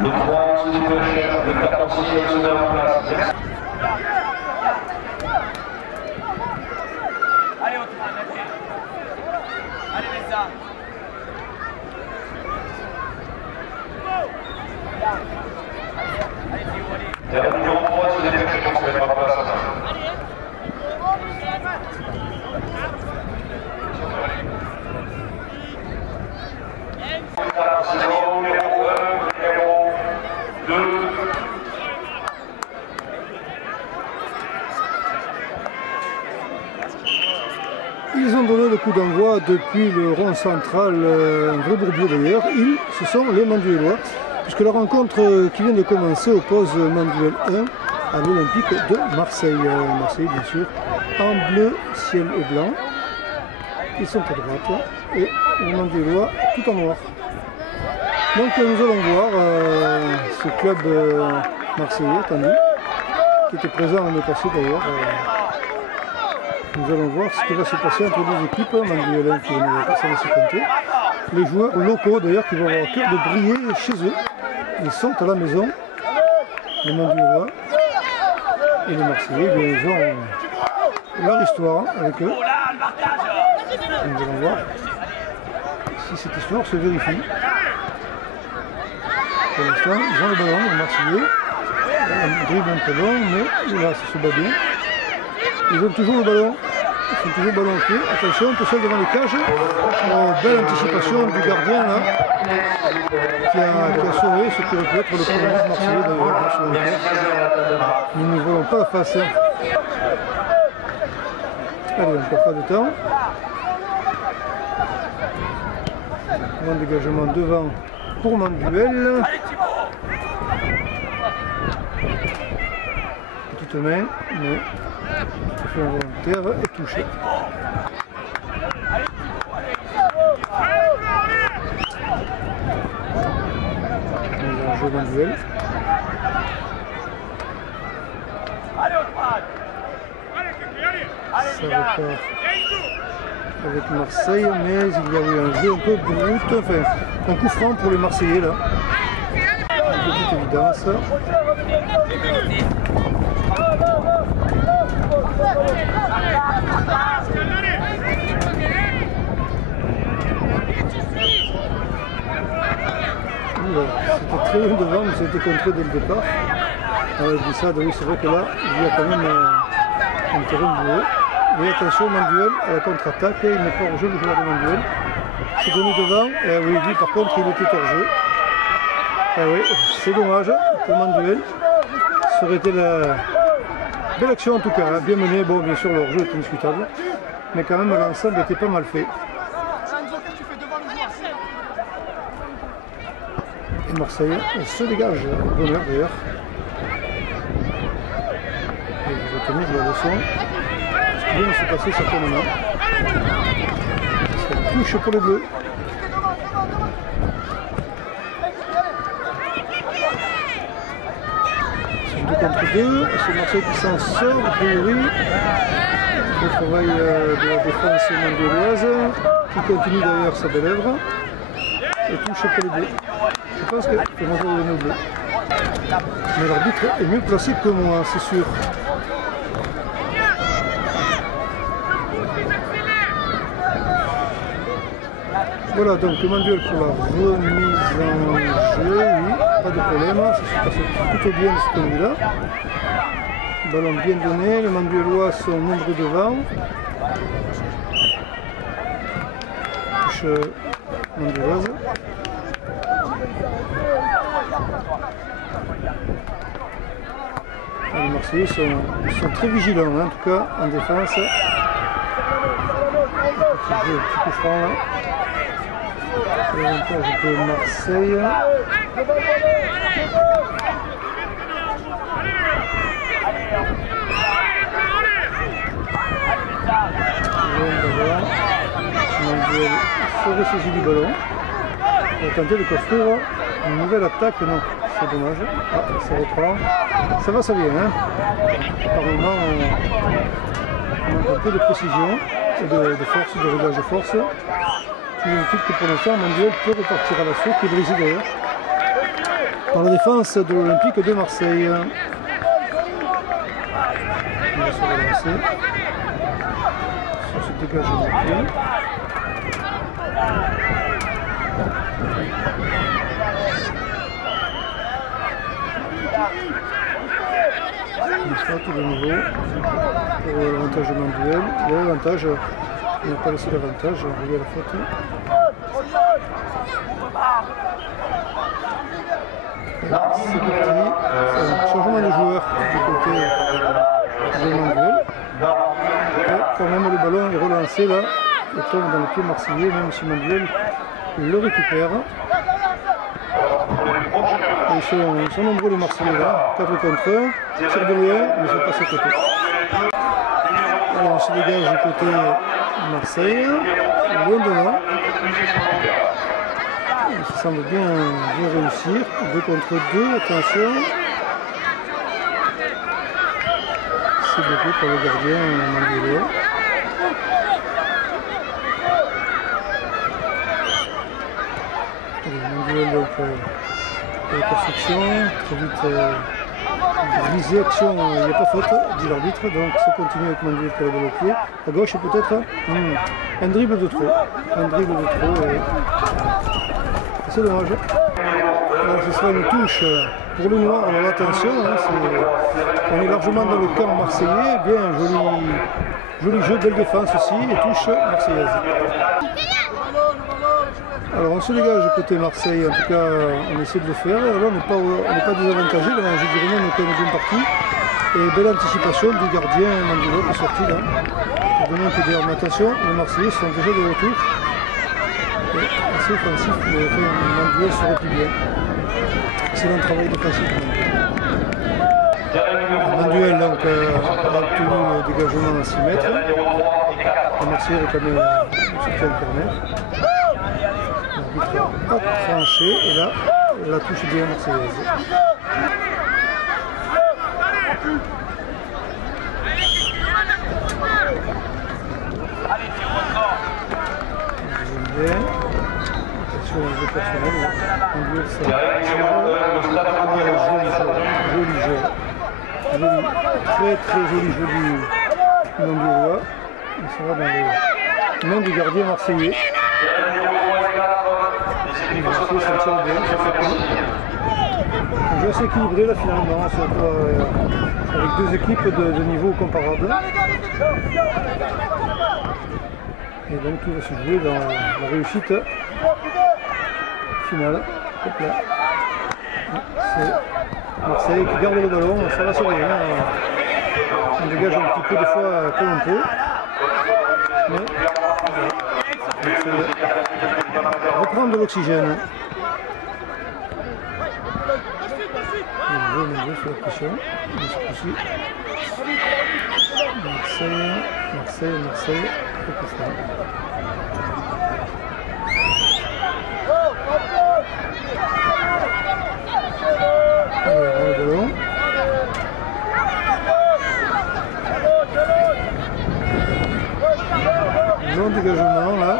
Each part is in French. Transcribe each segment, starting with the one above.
Le 3 se dépêche, le 14 se met en place. Allez, Othman, allez. Allez, les armes. Allez, Théo, allez. Et le numéro 3 se dépêche pour se mettre en place. Ils ont donné le coup d'envoi depuis le rond central, un vrai bourbier d'ailleurs. Ce sont les Manduellois, puisque la rencontre qui vient de commencer oppose Manduel 1 à l'Olympique de Marseille. Marseille bien sûr, en bleu, ciel et blanc. Ils sont à droite et les Manduellois tout en noir. Donc nous allons voir ce club marseillais, attendu, qui était présent l'année passée d'ailleurs. Nous allons voir ce qui va se passer entre deux équipes, Manduel 1 qui va se compter. Les joueurs locaux d'ailleurs qui vont avoir le cœur de briller chez eux. Ils sont à la maison, les Manduellois et les Marseillais, ils ont leur histoire avec eux. Nous allons voir si cette histoire se vérifie. Pour l'instant, ils ont le ballon, les Marseillais. Un dribble un peu long, mais là, ça se bat bien. Ils ont toujours le ballon. Ils sont toujours ballon au pied. Attention, tout seul devant les cages. Belle anticipation du gardien là, qui a sauvé ce qui aurait pu être le premier Marseillais d'ailleurs. Nous ne voulons pas la face. Allez, encore pas de temps. Bon dégagement devant pour Manduel. Petite main, mais fait involontaire et touché. On va jouer Manduel. Ça repart avec Marseille, mais il y a eu un jeu un peu brut, enfin un coup franc pour les Marseillais là. De toute évidence. C'était très haut devant, mais c'était contré dès le départ. Je dis ça, oui, c'est vrai que là, il y a quand même un terrain bleu. Et attention, Manduel à la contre-attaque, il n'est pas hors jeu le joueur de Manduel. C'est donné devant, et oui, lui par contre il était hors jeu. Ah oui, c'est dommage pour Manduel. Ça aurait été la belle action en tout cas, hein. Bien menée, bon bien sûr le hors jeu est indiscutable. Mais quand même l'ensemble était pas mal fait. Et Marseille se dégage, bonheur d'ailleurs. Et vous retenez de la leçon. Ce qui vient de se passer certainement. C'est une touche pour les bleus. C'est 2 contre 2. C'est Marseille qui s'en sort, a priori. Le travail de la défense manduelloise, qui continue d'ailleurs sa belle œuvre. Et touche pour les bleus. Je pense que c'est Marseille de nos bleus. Mais l'arbitre est mieux placé que moi, c'est sûr. Voilà, donc Manduel pour la remise en jeu, oui, pas de problème, ça se passe plutôt bien de ce point de vue-là. Ballon bien donné, les Manduellois sont nombreux devant. Touche manduelloise. Les Marseillais sont très vigilants, hein, en tout cas en défense. Petit coup franc là. L'avantage de Marseille. Manduel se ressaisit du ballon. Il va tenter de construire une nouvelle attaque. Non, c'est dommage. Ah, ça reprend. Ça va, ça vient. Hein. Apparemment, on manque un peu de précision, de force, de réglage de force. Toujours est-il que pour l'instant, Manduel peut repartir à l'assaut, qui est brisé d'ailleurs. par la défense de l'Olympique de Marseille. Il va se relancer sur ce dégagement de pied. Une faute de nouveau pour l'avantage de Manduel. Il y a l'avantage, il n'a pas laissé l'avantage, on regarde la faute. C'est parti, changement de joueur du côté de Manduel. Et quand même le ballon est relancé là, il tombe dans le pied marseillais, même si Manduel le récupère. Ils sont nombreux les Marseillais là, 4 contre 1, tir de loin, mais c'est passé côté. Alors on se dégage du côté Marseille, loin devant. Ça semble bien réussir, 2 contre 2, attention. C'est bloqué par le gardien Manduel. Manduel donc la perfection, très vite visée, action, il n'y a pas faute, dit l'arbitre, donc ça continue avec Manduel qui a le ballon au pied. À gauche peut-être un dribble de trop, c'est dommage. Alors ce sera une touche pour le noir, alors attention, on est largement dans le camp marseillais, bien joli jeu, belle défense aussi, et touche marseillaise. Alors on se dégage côté Marseille, en tout cas on essaie de le faire. Là on n'est pas désavantagé, là je dirais même qu'on est bien parti. Et belle anticipation du gardien Manduel qui est sorti là. Pour donner un peu d'air, mais attention, les Marseillais sont déjà de retour. Et assez offensif, Manduel se replie bien. Excellent travail défensif. Manduel donc a obtenu le dégagement à 6 mètres. Les Marseillais réclamaient le soutien de corner. L'arbitre a tranché et là, la touche bien marseillaise. Bien. Attention aux jeux personnels. Manduel joli jeu. Très joli Manduel. Ça va dans le nom du gardien marseillais. Un jeu assez équilibré là finalement, avec deux équipes de niveau comparable. Et donc tout va se jouer dans la réussite finale. Hop là. C'est Marseille qui garde le ballon, ça va se rien. On dégage un petit peu des fois comme on peut. Mais reprendre de l'oxygène. Manduel fait la pression. Marseille. Le ballon. Long dégagement là.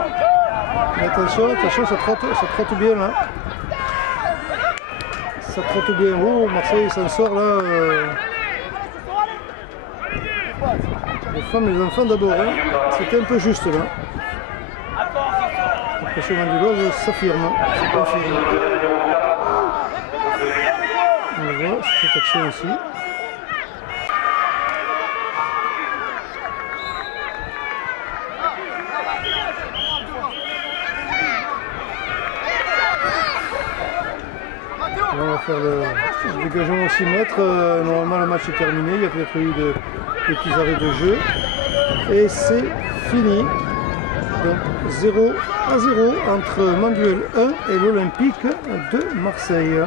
Mais attention, ça trotte bien là. Ça trotte bien. Oh, Marseille s'en sort là. Les femmes et les enfants d'abord. Hein. C'était un peu juste là. La pression manduloise s'affirme. C'est confirmé. On le voit, cette action aussi. On va faire le dégagement au 6 mètres. Normalement le match est terminé. Il y a peut-être eu des petits arrêts de jeu. Et c'est fini. Donc 0-0 entre Manduel 1 et l'Olympique de Marseille.